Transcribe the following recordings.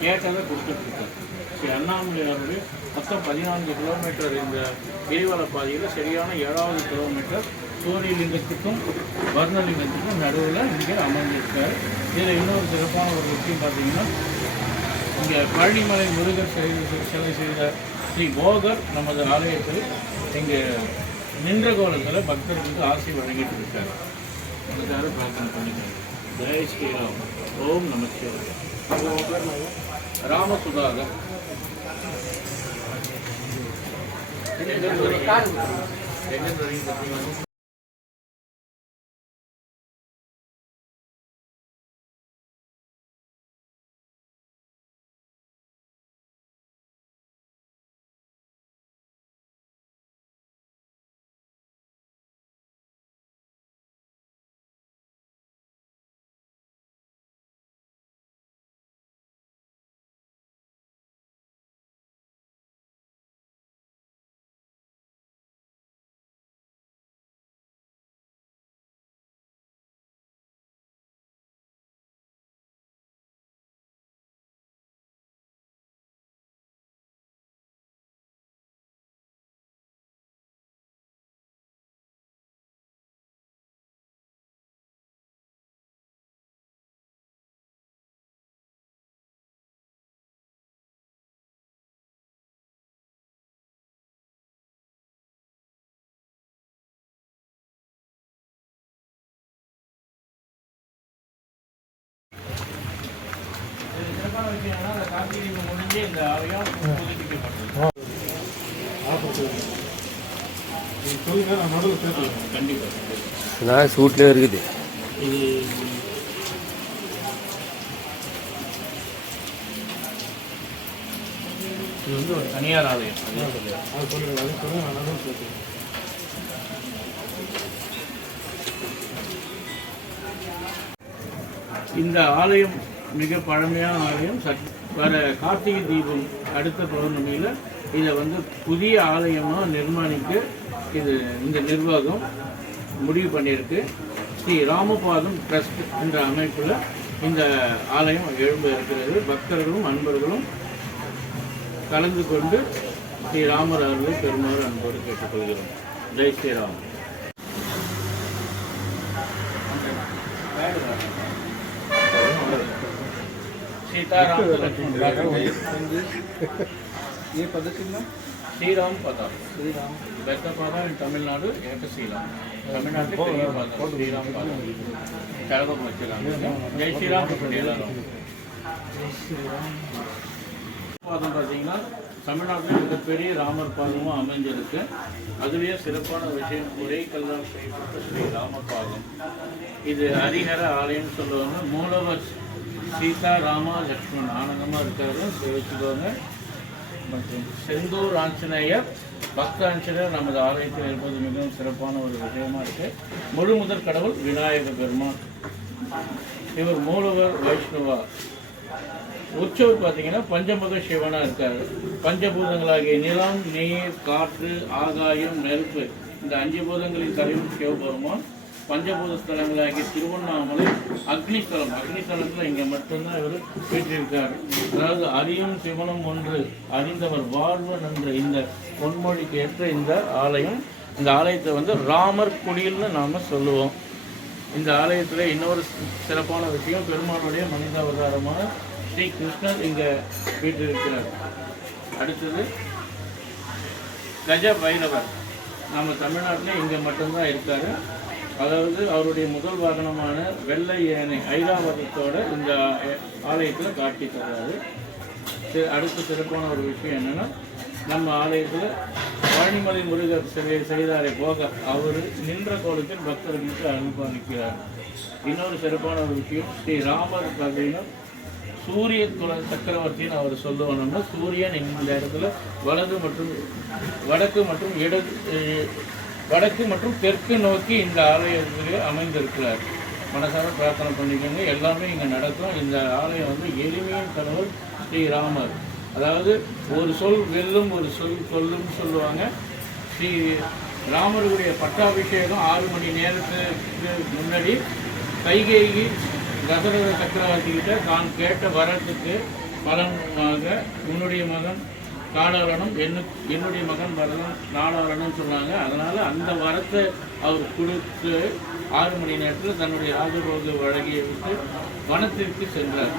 கேட்டதை கொடுத்துட்ருக்காரு. ஸ்ரீ அண்ணாமலையாருடைய மொத்தம் 14 கிலோமீட்டர் இந்த கிரிவல பாதையில் சரியான 7வது கிலோமீட்டர் சூரியலிங்கத்துக்கும் வர்ணலிங்கத்துக்கும் நடுவில் இங்கே அமர்ந்திருக்கார். இதில் இன்னொரு சிறப்பான ஒரு விஷயம் பார்த்தீங்கன்னா, இங்கே பழனிமலை முருகர் சிலை செய்த ஸ்ரீ போகர் நமது ஆலயத்தில் இங்கே நின்ற கோலத்தில் பக்தர்களுக்கு ஆசை வழங்கிட்டு இருக்கார். அதுக்காக பிரார்த்தனை பண்ணிக்கிறார். ஜெய் ஸ்ரீராம். ஓம் நமஸ்காரம். ராமசுதாகர். முடிஞ்சு இந்த ஆலயம் புதுப்பிக்கப்பட்டது. கண்டிப்பாக சூட்லேயே இருக்குது. இது வந்து ஒரு தனியார் ஆலயம். இந்த ஆலயம் மிக பழமையான ஆலயம். வர கார்த்திகை தீபம் அடுத்த பௌர்ணமியில் இதை வந்து புதிய ஆலயமாக நிர்மாணிக்க இந்த நிர்வாகம் முடிவு பண்ணியிருக்கு. ஸ்ரீ ராமபாதம் ட்ரஸ்ட் என்ற அமைப்பில் இந்த ஆலயம் எழும்ப இருக்கிறது. பக்தர்களும் அன்பர்களும் கலந்து கொண்டு ஸ்ரீ ராமர் அவர்களை பெருமாறு அன்போடு கேட்டுக்கொள்கிறோம். ஜெய் ஸ்ரீராம். सीताराम ये पद्धति में श्रीराम पदा बेतपादा इन तमिलनाडु एकशीलम तमिलनाडु श्रीराम पदा कड़क जय श्रीराम பாதம் பார்த்தீங்கன்னா தமிழ்நாட்டில் மிகப்பெரிய ராமர் பாதமும் அமைஞ்சிருக்கு. அதுலேயே சிறப்பான விஷயம் ஒரே கல்லால் செய்யப்பட்ட ஸ்ரீ ராமர் பாதம். இது ஹரிஹர ஆலயம்னு சொல்லுவாங்க. மூலவர் சீதா ராமா லக்ஷ்மண் ஆனந்தமாக இருக்காரு, வச்சுக்கோங்க. மற்றும் செந்தூர் ஆஞ்சநேயர் பக்த ஆஞ்சநேயர் நமது ஆலயத்தில் இருப்பது மிகவும் சிறப்பான ஒரு விஷயமா இருக்கு. முழு முதற் கடவுள் விநாயக பெருமான். இவர் மூலவர் வைஷ்ணவா. உற்சவர் பார்த்தீங்கன்னா பஞ்சமுக சிவனா இருக்காரு. பஞ்சபூதங்களாகிய நிலம், நீர், காற்று, ஆகாயம், நெருப்பு, இந்த 5 பூதங்களின் தலைவர் சிவபெருமான். பஞ்சபூத ஸ்தலங்களாகிய திருவண்ணாமலை அக்னிஸ்தலம். அக்னிஸ்தலத்தில் இங்கே மட்டும்தான் இவர் வீற்றிருக்கார். அதாவது அறியும் சிவனும் ஒன்று அறிந்தவர் வாழ்வன் என்ற இந்த பொன்மொழிக்கு ஏற்ற இந்த ஆலயம். இந்த ஆலயத்தை வந்து ராமர் குடில்னு நாம் சொல்லுவோம். இந்த ஆலயத்தில் இன்னொரு சிறப்பான விஷயம், பெருமானுடைய மனித அவதாரமான ஸ்ரீ கிருஷ்ணர் இங்கே வீற்றிருக்கிறார். அடுத்தது கஜ பைரவர். நம்ம தமிழ்நாட்டில் இங்கே மட்டும்தான் இருக்கார். அதாவது அவருடைய முதல் வாகனமான வெள்ளை யானை ஐராவதத்தோட இந்த ஆலயத்தில் காட்சி தர்றாரு. அடுத்த சிறப்பான ஒரு விஷயம் என்னென்னா, நம்ம ஆலயத்தில் பழனிமலை முருகர் சிலையை செய்தாரை போக அவர் நின்ற கோலத்தில் பக்தர்களுக்கு அனுபவிக்கிறார். இன்னொரு சிறப்பான ஒரு விஷயம், ஸ்ரீ ராமர் பார்த்தீங்கன்னா சூரிய சக்கரவர்த்தின்னு அவர் சொல்லுவாங்கன்னா, சூரியன் இந்த இடத்துல வடக்கு மற்றும் தெற்கு நோக்கி இந்த ஆலயத்திலே அமைந்திருக்கிறார். மனசார பிரார்த்தனை பண்ணிக்கோங்க, எல்லாமே இங்கே நடக்கும். இந்த ஆலயம் வந்து எளிமையின் கடவுள் ஸ்ரீராமர். அதாவது ஒரு சொல் வெல்லும், ஒரு சொல் கொல்லும் சொல்லுவாங்க. ஸ்ரீ ராமருடைய பட்டாபிஷேகம் 6 மணி நேரத்துக்கு முன்னாடி கைகேயி தசரத சக்கரவர்த்திகிட்ட தான் கேட்ட வரத்துக்கு பலனாக உன்னுடைய மகன் காலாளனும் என்னுடைய மகன் வரணும் நாளாளனும் சொன்னாங்க. அதனால் அந்த வரத்தை அவர் கொடுத்து 6 மணி நேரத்தில் தன்னுடைய ராஜபோக வழங்கியை விட்டு வனத்திற்கு சென்றார்.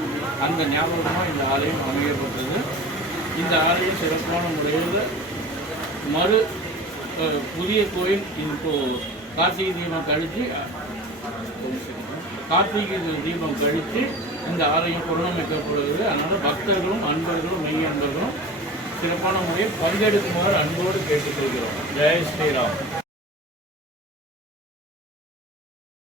அந்த ஞாபகமாக இந்த ஆலயம் அமைக்கப்பட்டது. இந்த ஆலயம் சிறப்பான முறையில் புதிய கோயில் இப்போது கார்த்திகை தீபம் கழித்து இந்த ஆலயம் புனரமைக்கப்படுகிறது. அதனால் பக்தர்களும் அன்பர்களும் மெய் அன்பர்களும் சிறப்பான முறையில் பங்கெடுக்குமாறு அன்போடு கேட்டுக்கொள்கிறோம். ஜெய் ஸ்ரீராம்.